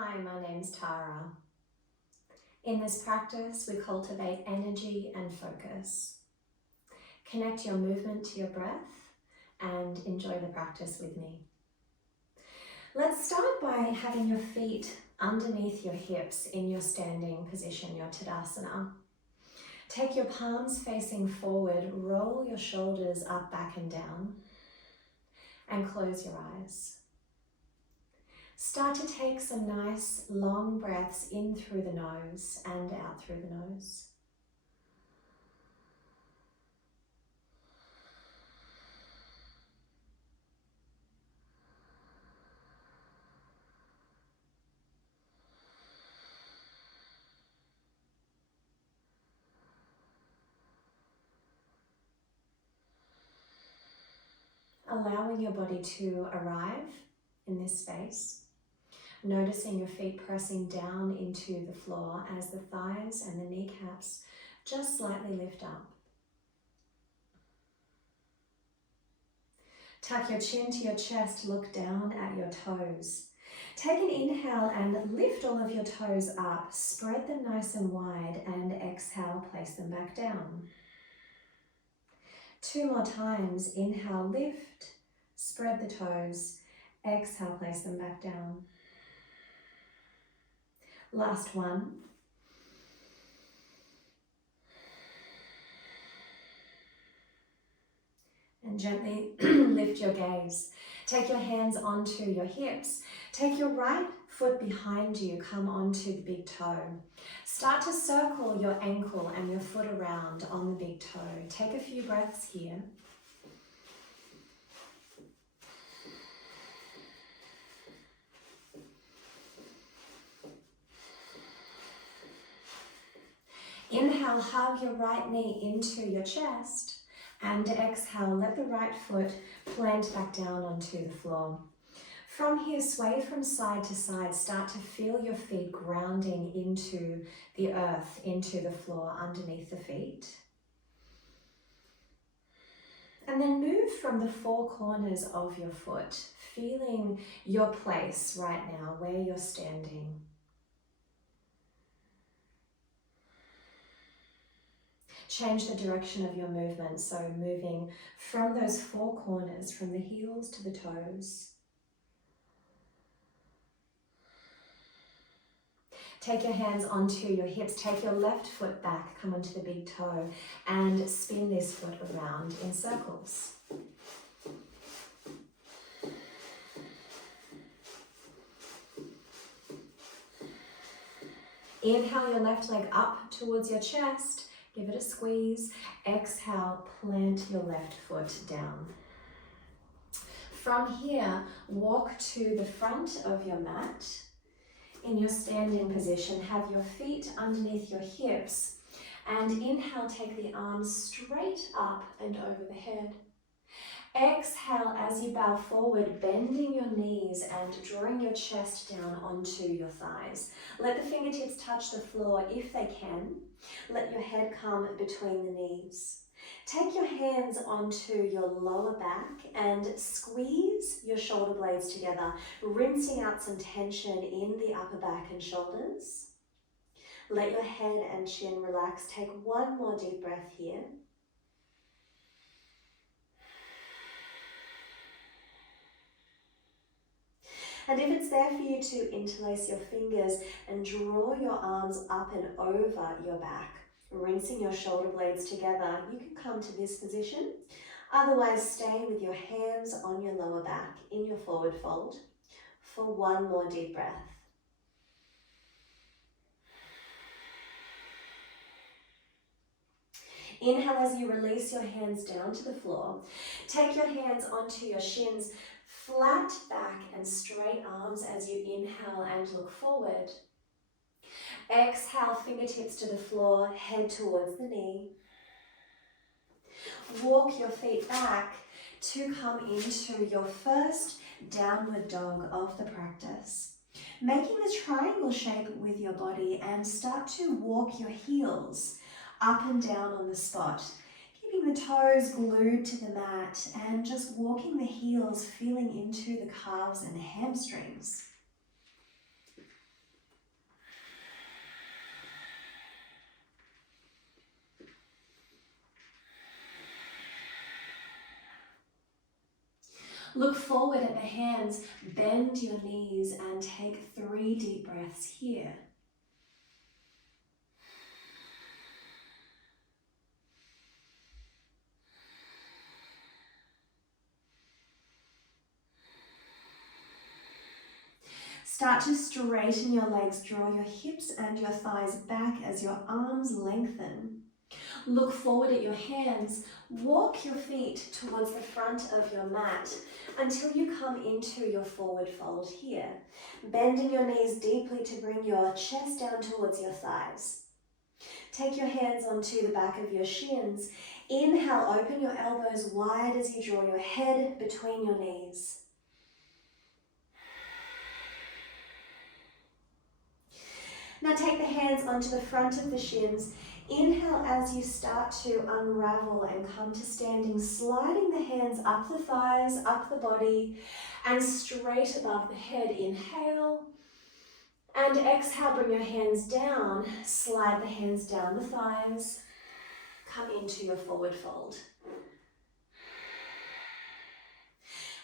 Hi, my name's Tara. In this practice, we cultivate energy and focus. Connect your movement to your breath and enjoy the practice with me. Let's start by having your feet underneath your hips in your standing position, your Tadasana. Take your palms facing forward, roll your shoulders up, back and down, and close your eyes. Start to take some nice long breaths in through the nose and out through the nose. Allowing your body to arrive in this space. Noticing your feet pressing down into the floor as the thighs and the kneecaps just slightly lift up. Tuck your chin to your chest, look down at your toes. Take an inhale and lift all of your toes up, spread them nice and wide, and exhale, place them back down. 2 more times, inhale, lift, spread the toes, exhale, place them back down. Last one. And gently lift your gaze. Take your hands onto your hips. Take your right foot behind you, come onto the big toe. Start to circle your ankle and your foot around on the big toe. Take a few breaths here. Inhale, hug your right knee into your chest. And exhale, let the right foot plant back down onto the floor. From here, sway from side to side. Start to feel your feet grounding into the earth, into the floor underneath the feet. And then move from the 4 corners of your foot, feeling your place right now, where you're standing. Change the direction of your movement, so moving from those 4 corners, from the heels to the toes. Take your hands onto your hips, take your left foot back, come onto the big toe, and spin this foot around in circles. Inhale your left leg up towards your chest. Give it a squeeze. Exhale, plant your left foot down. From here, walk to the front of your mat. In your standing position, have your feet underneath your hips. And inhale, take the arms straight up and over the head. Exhale as you bow forward, bending your knees and drawing your chest down onto your thighs. Let the fingertips touch the floor if they can. Let your head come between the knees. Take your hands onto your lower back and squeeze your shoulder blades together, rinsing out some tension in the upper back and shoulders. Let your head and chin relax. Take one more deep breath here. And if it's there for you to interlace your fingers and draw your arms up and over your back, rinsing your shoulder blades together, you can come to this position. Otherwise, stay with your hands on your lower back in your forward fold for one more deep breath. Inhale as you release your hands down to the floor. Take your hands onto your shins, flat back and straight arms as you inhale and look forward. Exhale, fingertips to the floor, head towards the knee. Walk your feet back to come into your first downward dog of the practice. Making the triangle shape with your body and start to walk your heels up and down on the spot. Keeping the toes glued to the mat and just walking the heels, feeling into the calves and hamstrings. Look forward at the hands, bend your knees and take 3 deep breaths here. Start to straighten your legs, draw your hips and your thighs back as your arms lengthen. Look forward at your hands, walk your feet towards the front of your mat until you come into your forward fold here. Bending your knees deeply to bring your chest down towards your thighs. Take your hands onto the back of your shins. Inhale, open your elbows wide as you draw your head between your knees. Now take the hands onto the front of the shins. Inhale as you start to unravel and come to standing, sliding the hands up the thighs, up the body, and straight above the head. Inhale. And exhale, bring your hands down, slide the hands down the thighs, come into your forward fold.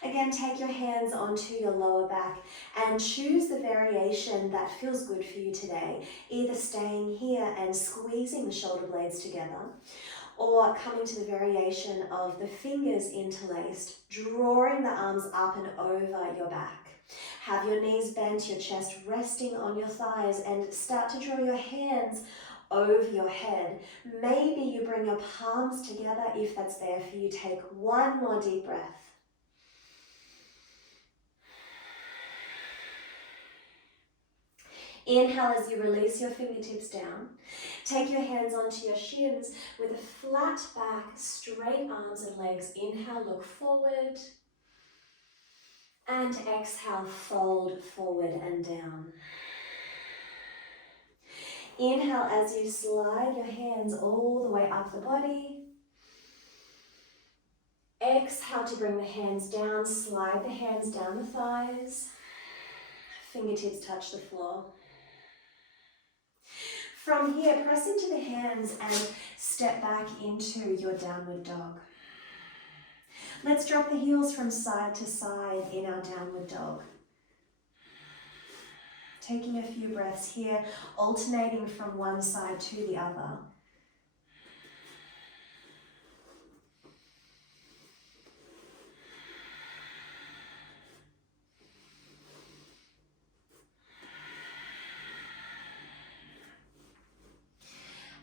Again, take your hands onto your lower back and choose the variation that feels good for you today. Either staying here and squeezing the shoulder blades together, or coming to the variation of the fingers interlaced, drawing the arms up and over your back. Have your knees bent, your chest resting on your thighs, and start to draw your hands over your head. Maybe you bring your palms together if that's there for you. Take one more deep breath. Inhale as you release your fingertips down. Take your hands onto your shins with a flat back, straight arms and legs. Inhale, look forward. And exhale, fold forward and down. Inhale as you slide your hands all the way up the body. Exhale to bring the hands down, slide the hands down the thighs. Fingertips touch the floor. From here, press into the hands and step back into your downward dog. Let's drop the heels from side to side in our downward dog. Taking a few breaths here, alternating from one side to the other.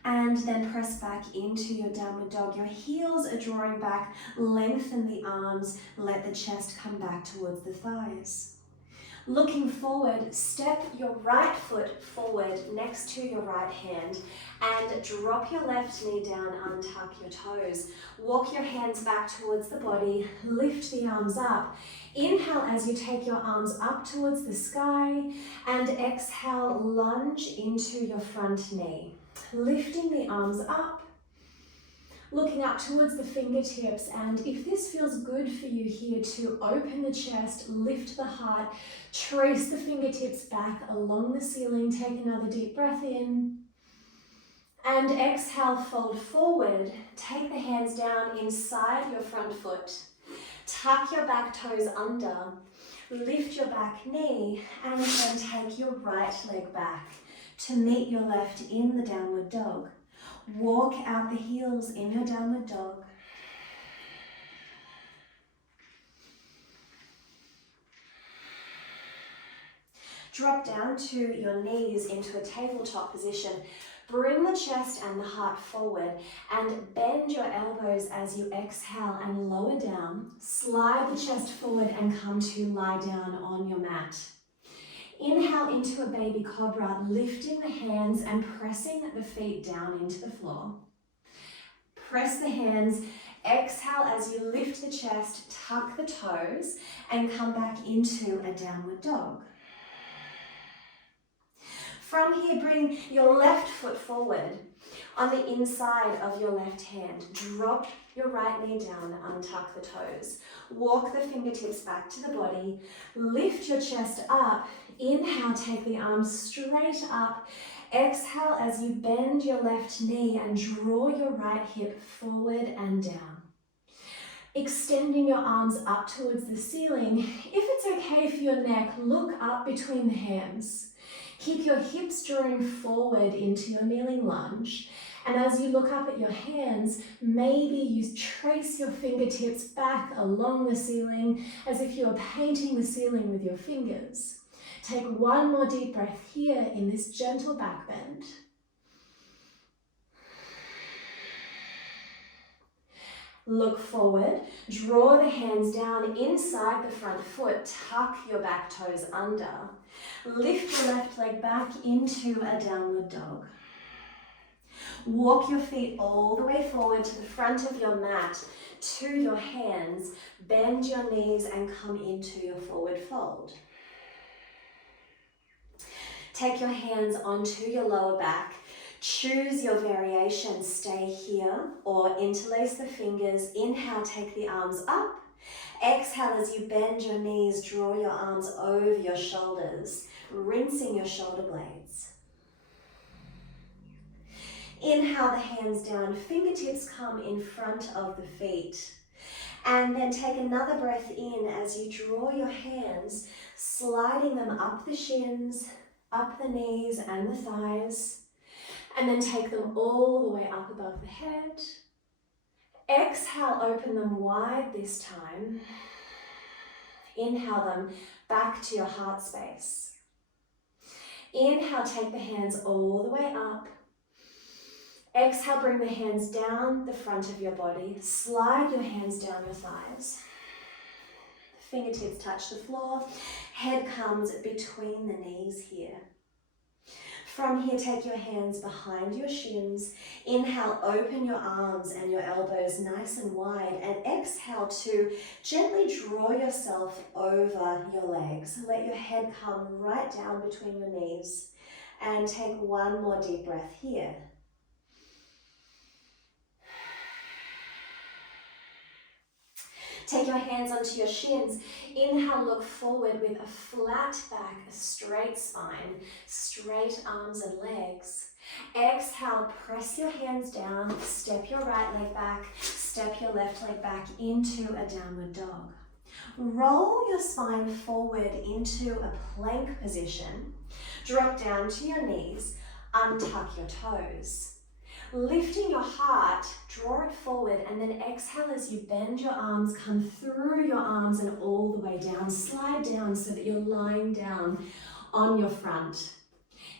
And then press back into your downward dog. Your heels are drawing back, lengthen the arms, let the chest come back towards the thighs. Looking forward, step your right foot forward next to your right hand and drop your left knee down, untuck your toes. Walk your hands back towards the body, lift the arms up. Inhale as you take your arms up towards the sky and exhale, lunge into your front knee. Lifting the arms up, looking up towards the fingertips, and if this feels good for you here, to open the chest, lift the heart, trace the fingertips back along the ceiling, take another deep breath in, and exhale, fold forward, take the hands down inside your front foot, tuck your back toes under, lift your back knee, and then take your right leg back to meet your left in the downward dog. Walk out the heels in your downward dog. Drop down to your knees into a tabletop position. Bring the chest and the heart forward and bend your elbows as you exhale and lower down. Slide the chest forward and come to lie down on your mat. Inhale into a baby cobra, lifting the hands and pressing the feet down into the floor. Press the hands, exhale as you lift the chest, tuck the toes, and come back into a downward dog. From here, bring your left foot forward on the inside of your left hand. Drop your right knee down, untuck the toes. Walk the fingertips back to the body. Lift your chest up. Inhale, take the arms straight up. Exhale as you bend your left knee and draw your right hip forward and down. Extending your arms up towards the ceiling. If it's okay for your neck, look up between the hands. Keep your hips drawing forward into your kneeling lunge. And as you look up at your hands, maybe you trace your fingertips back along the ceiling as if you are painting the ceiling with your fingers. Take one more deep breath here in this gentle back bend. Look forward, draw the hands down inside the front foot, tuck your back toes under. Lift your left leg back into a downward dog. Walk your feet all the way forward to the front of your mat, to your hands. Bend your knees and come into your forward fold. Take your hands onto your lower back. Choose your variation, stay here or interlace the fingers. Inhale, take the arms up. Exhale as you bend your knees, draw your arms over your shoulders, rinsing your shoulder blades. Inhale the hands down, fingertips come in front of the feet. And then take another breath in as you draw your hands, sliding them up the shins, up the knees and the thighs. And then take them all the way up above the head. Exhale, open them wide this time. Inhale them back to your heart space. Inhale, take the hands all the way up. Exhale, bring the hands down the front of your body. Slide your hands down your thighs. Fingertips touch the floor. Head comes between the knees here. From here, take your hands behind your shins. Inhale, open your arms and your elbows nice and wide. And exhale to gently draw yourself over your legs. Let your head come right down between your knees. And take one more deep breath here. Take your hands onto your shins. Inhale, look forward with a flat back, a straight spine, straight arms and legs. Exhale, press your hands down, step your right leg back, step your left leg back into a downward dog. Roll your spine forward into a plank position. Drop down to your knees, untuck your toes. Lifting your heart, draw it forward, and then exhale as you bend your arms, come through your arms and all the way down. Slide down so that you're lying down on your front.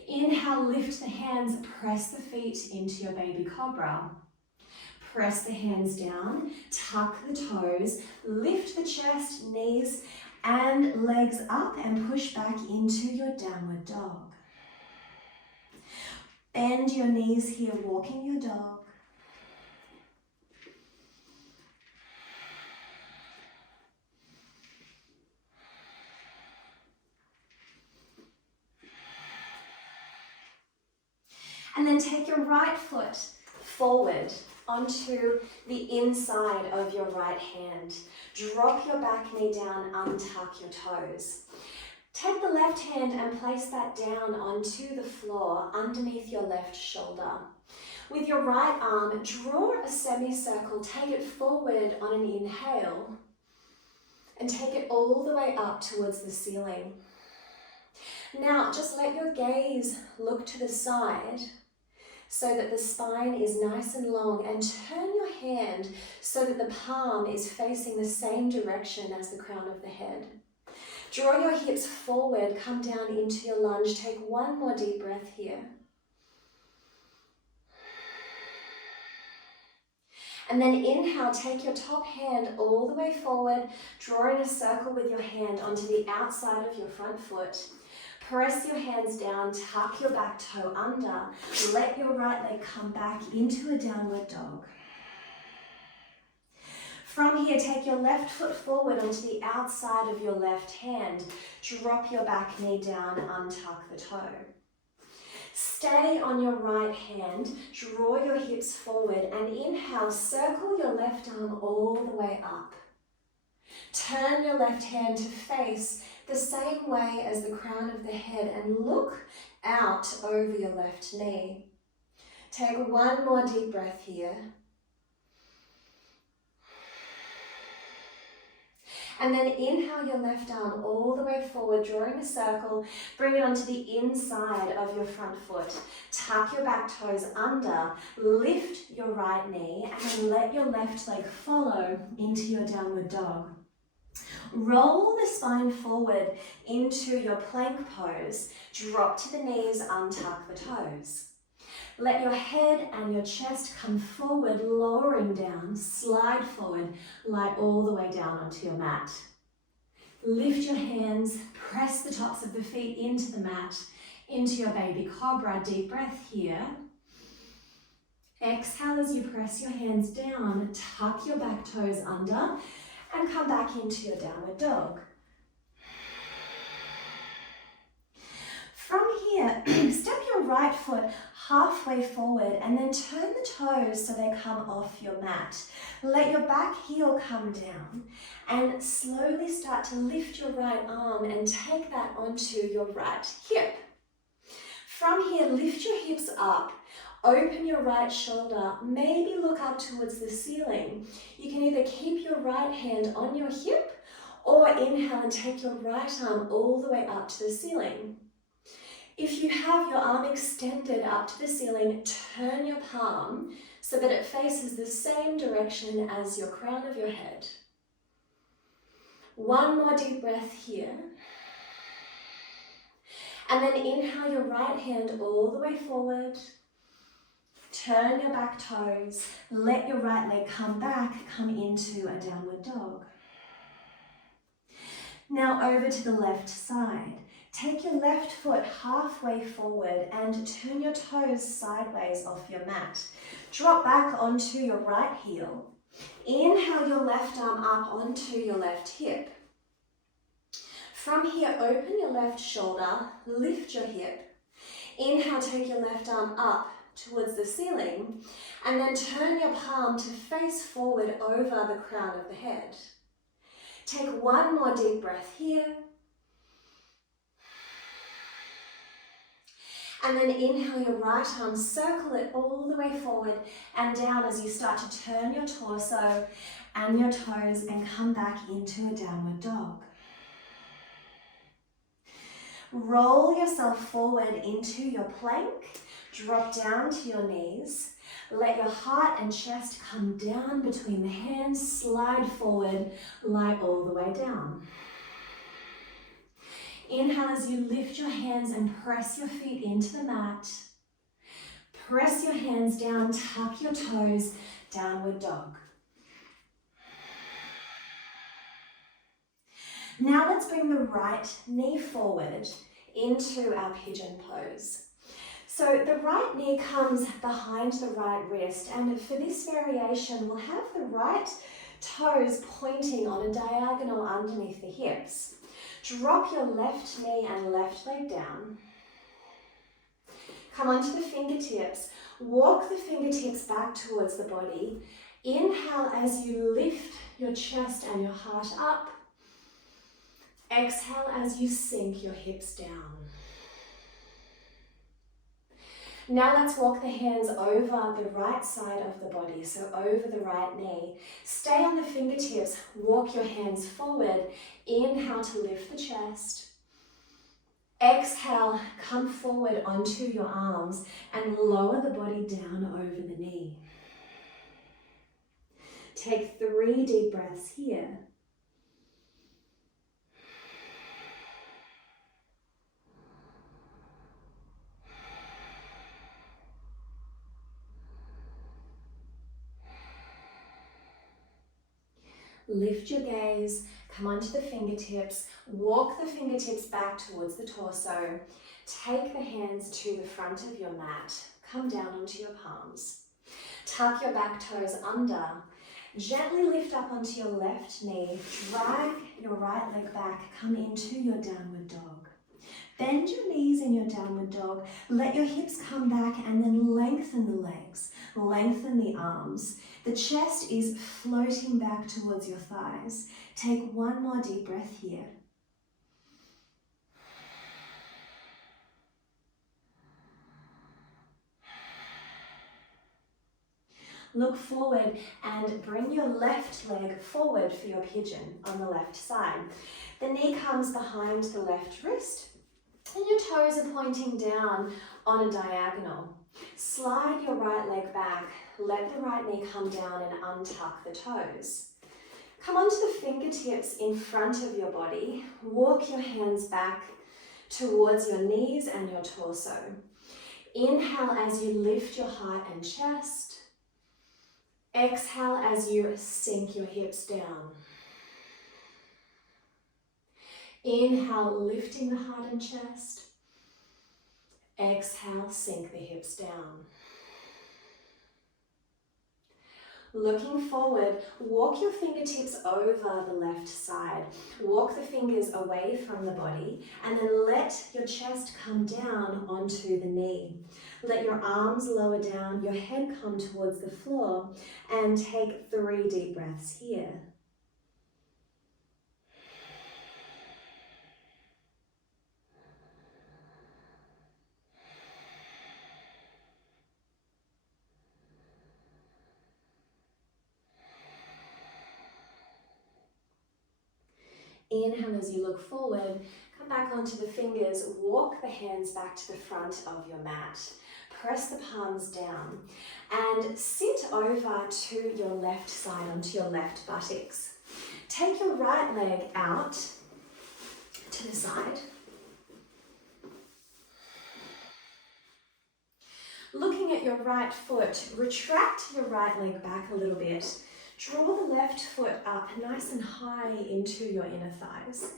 Inhale, lift the hands, press the feet into your baby cobra. Press the hands down, tuck the toes, lift the chest, knees and legs up and push back into your downward dog. Bend your knees here, walking your dog. And then take your right foot forward onto the inside of your right hand. Drop your back knee down, untuck your toes. Take the left hand and place that down onto the floor underneath your left shoulder. With your right arm, draw a semicircle, take it forward on an inhale and take it all the way up towards the ceiling. Now, just let your gaze look to the side so that the spine is nice and long, and turn your hand so that the palm is facing the same direction as the crown of the head. Draw your hips forward, come down into your lunge. Take one more deep breath here. And then inhale, take your top hand all the way forward, drawing a circle with your hand onto the outside of your front foot. Press your hands down, tuck your back toe under. Let your right leg come back into a downward dog. From here, take your left foot forward onto the outside of your left hand. Drop your back knee down, untuck the toe. Stay on your right hand, draw your hips forward and inhale, circle your left arm all the way up. Turn your left hand to face the same way as the crown of the head and look out over your left knee. Take one more deep breath here. And then inhale your left arm all the way forward, drawing a circle. Bring it onto the inside of your front foot. Tuck your back toes under, lift your right knee, and then let your left leg follow into your downward dog. Roll the spine forward into your plank pose. Drop to the knees, untuck the toes. Let your head and your chest come forward, lowering down, slide forward, lie all the way down onto your mat. Lift your hands, press the tops of the feet into the mat, into your baby cobra. Deep breath here. Exhale as you press your hands down, tuck your back toes under, and come back into your downward dog. From here, step your right foot halfway forward and then turn the toes so they come off your mat. Let your back heel come down and slowly start to lift your right arm and take that onto your right hip. From here, lift your hips up. Open your right shoulder, maybe look up towards the ceiling. You can either keep your right hand on your hip or inhale and take your right arm all the way up to the ceiling. If you have your arm extended up to the ceiling, turn your palm so that it faces the same direction as your crown of your head. One more deep breath here. And then inhale your right hand all the way forward. Turn your back toes, let your right leg come back, come into a downward dog. Now over to the left side. Take your left foot halfway forward and turn your toes sideways off your mat. Drop back onto your right heel. Inhale your left arm up onto your left hip. From here, open your left shoulder, lift your hip. Inhale, take your left arm up towards the ceiling, and then turn your palm to face forward over the crown of the head. Take one more deep breath here. And then inhale your right arm, circle it all the way forward and down as you start to turn your torso and your toes and come back into a downward dog. Roll yourself forward into your plank. Drop down to your knees. Let your heart and chest come down between the hands. Slide forward, lie all the way down. Inhale as you lift your hands and press your feet into the mat. Press your hands down, tuck your toes, downward dog. Now let's bring the right knee forward into our pigeon pose. So the right knee comes behind the right wrist, and for this variation, we'll have the right toes pointing on a diagonal underneath the hips. Drop your left knee and left leg down. Come onto the fingertips. Walk the fingertips back towards the body. Inhale as you lift your chest and your heart up. Exhale as you sink your hips down. Now let's walk the hands over the right side of the body, so over the right knee. Stay on the fingertips, walk your hands forward. Inhale to lift the chest. Exhale, come forward onto your arms and lower the body down over the knee. Take 3 deep breaths here. Lift your gaze, come onto the fingertips, walk the fingertips back towards the torso. Take the hands to the front of your mat, come down onto your palms. Tuck your back toes under. Gently lift up onto your left knee, drag your right leg back, come into your downward dog. Bend your knees in your downward dog, let your hips come back and then lengthen the legs, lengthen the arms. The chest is floating back towards your thighs. Take 1 more deep breath here. Look forward and bring your left leg forward for your pigeon on the left side. The knee comes behind the left wrist and your toes are pointing down on a diagonal. Slide your right leg back, let the right knee come down and untuck the toes. Come onto the fingertips in front of your body, walk your hands back towards your knees and your torso. Inhale as you lift your heart and chest. Exhale as you sink your hips down. Inhale, lifting the heart and chest. Exhale, sink the hips down. Looking forward, walk your fingertips over the left side. Walk the fingers away from the body and then let your chest come down onto the knee. Let your arms lower down, your head come towards the floor, and take 3 deep breaths here. Inhale as you look forward, come back onto the fingers, walk the hands back to the front of your mat. Press the palms down and sit over to your left side, onto your left buttocks. Take your right leg out to the side. Looking at your right foot, retract your right leg back a little bit. Draw the left foot up nice and high into your inner thighs.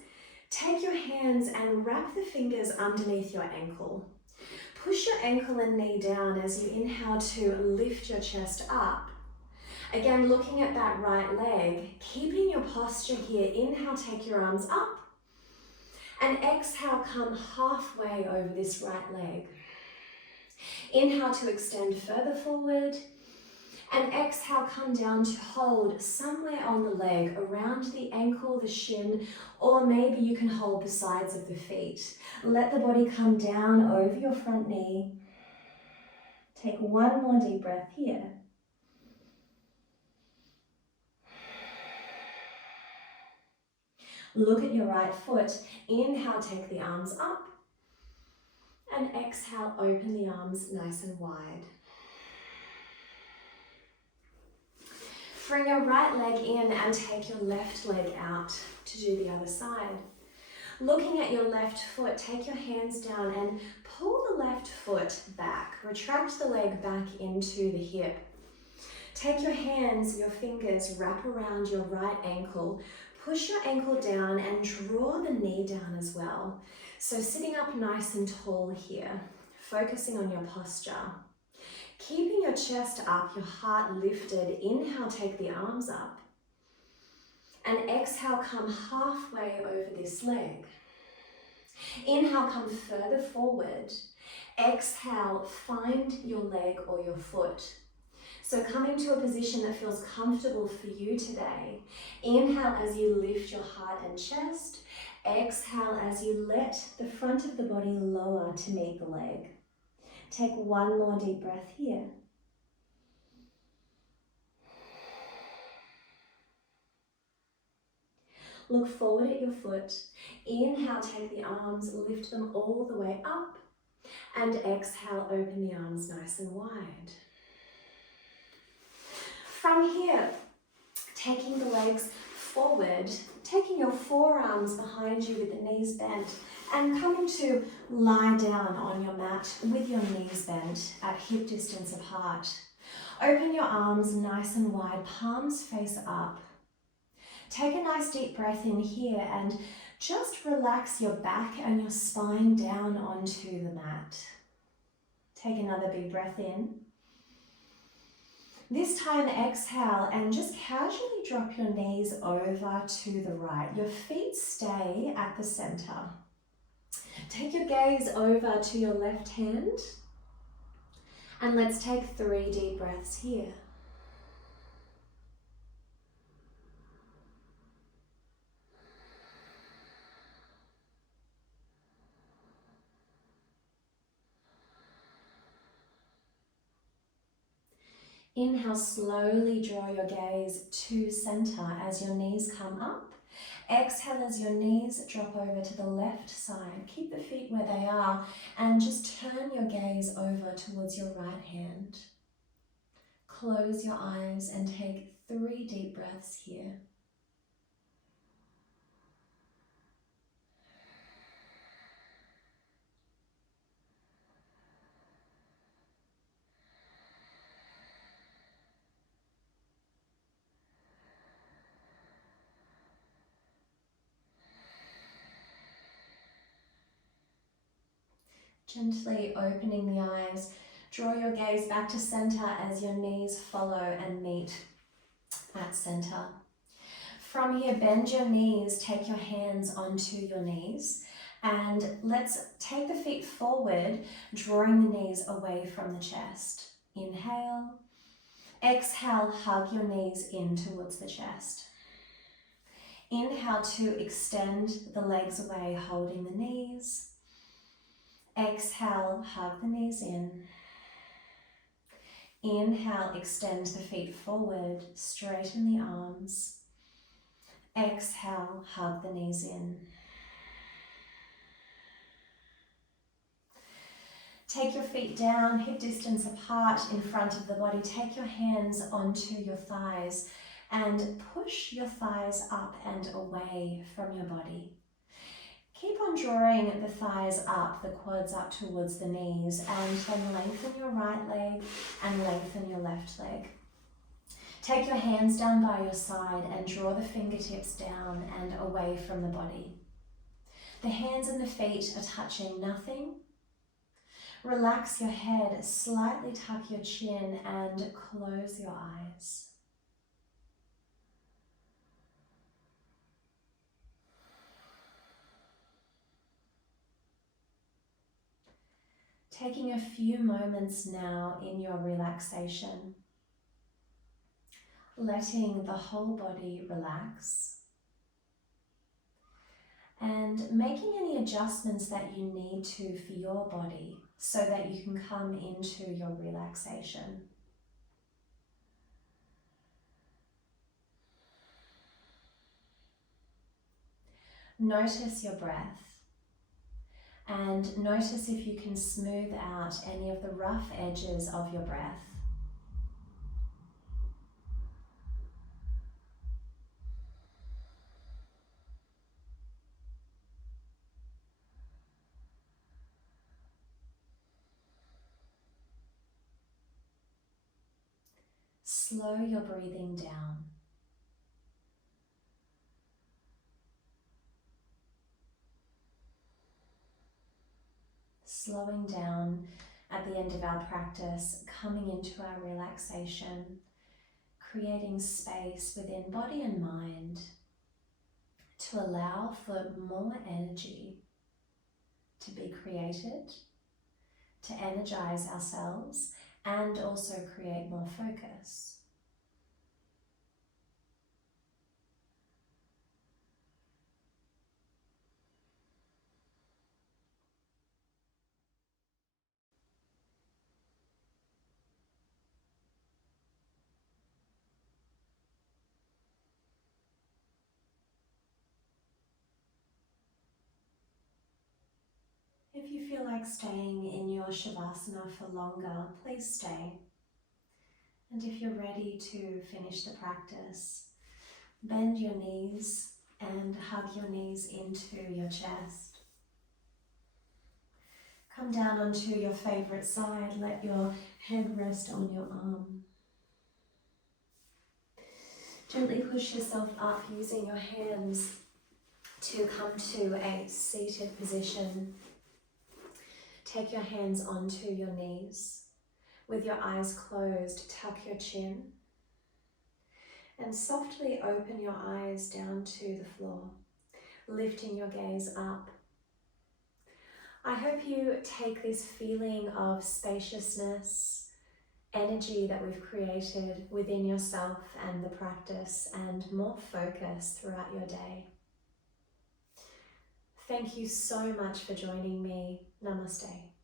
Take your hands and wrap the fingers underneath your ankle. Push your ankle and knee down as you inhale to lift your chest up. Again, looking at that right leg, keeping your posture here. Inhale, take your arms up. And exhale, come halfway over this right leg. Inhale to extend further forward. And exhale, come down to hold somewhere on the leg, around the ankle, the shin, or maybe you can hold the sides of the feet. Let the body come down over your front knee. Take 1 more deep breath here. Look at your right foot. Inhale, take the arms up. And exhale, open the arms nice and wide. Bring your right leg in and take your left leg out to do the other side. Looking at your left foot, take your hands down and pull the left foot back. Retract the leg back into the hip. Take your hands, your fingers, wrap around your right ankle. Push your ankle down and draw the knee down as well. So sitting up nice and tall here, focusing on your posture. Keeping your chest up, your heart lifted. Inhale, take the arms up. And exhale, come halfway over this leg. Inhale, come further forward. Exhale, find your leg or your foot. So come into a position that feels comfortable for you today. Inhale as you lift your heart and chest. Exhale as you let the front of the body lower to meet the leg. Take 1 more deep breath here. Look forward at your foot. Inhale, take the arms, lift them all the way up. And exhale, open the arms nice and wide. From here, taking the legs forward, taking your forearms behind you with the knees bent, and coming to lie down on your mat with your knees bent at hip distance apart. Open your arms nice and wide, palms face up. Take a nice deep breath in here and just relax your back and your spine down onto the mat. Take another big breath in. This time exhale and just casually drop your knees over to the right. Your feet stay at the center. Take your gaze over to your left hand and let's take 3 deep breaths here. Inhale, slowly draw your gaze to center as your knees come up. Exhale as your knees drop over to the left side. Keep the feet where they are and just turn your gaze over towards your right hand. Close your eyes and take 3 deep breaths here. Gently opening the eyes, draw your gaze back to center as your knees follow and meet at center. From here, bend your knees, take your hands onto your knees, and let's take the feet forward, drawing the knees away from the chest. Inhale. Exhale, hug your knees in towards the chest. Inhale to extend the legs away, holding the knees. Exhale, hug the knees in. Inhale, extend the feet forward, straighten the arms. Exhale, hug the knees in. Take your feet down, hip distance apart in front of the body. Take your hands onto your thighs and push your thighs up and away from your body. Keep on drawing the thighs up, the quads up towards the knees, and then lengthen your right leg and lengthen your left leg. Take your hands down by your side and draw the fingertips down and away from the body. The hands and the feet are touching nothing. Relax your head, slightly tuck your chin and close your eyes. Taking a few moments now in your relaxation, letting the whole body relax and making any adjustments that you need to for your body so that you can come into your relaxation. Notice your breath. And notice if you can smooth out any of the rough edges of your breath. Slow your breathing down. Slowing down at the end of our practice, coming into our relaxation, creating space within body and mind to allow for more energy to be created, to energize ourselves, and also create more focus. If you feel like staying in your Shavasana for longer, please stay. And if you're ready to finish the practice, bend your knees and hug your knees into your chest. Come down onto your favorite side, let your head rest on your arm. Gently push yourself up using your hands to come to a seated position. Take your hands onto your knees. With your eyes closed, tuck your chin and softly open your eyes down to the floor, lifting your gaze up. I hope you take this feeling of spaciousness, energy that we've created within yourself and the practice, and more focus throughout your day. Thank you so much for joining me. Namaste.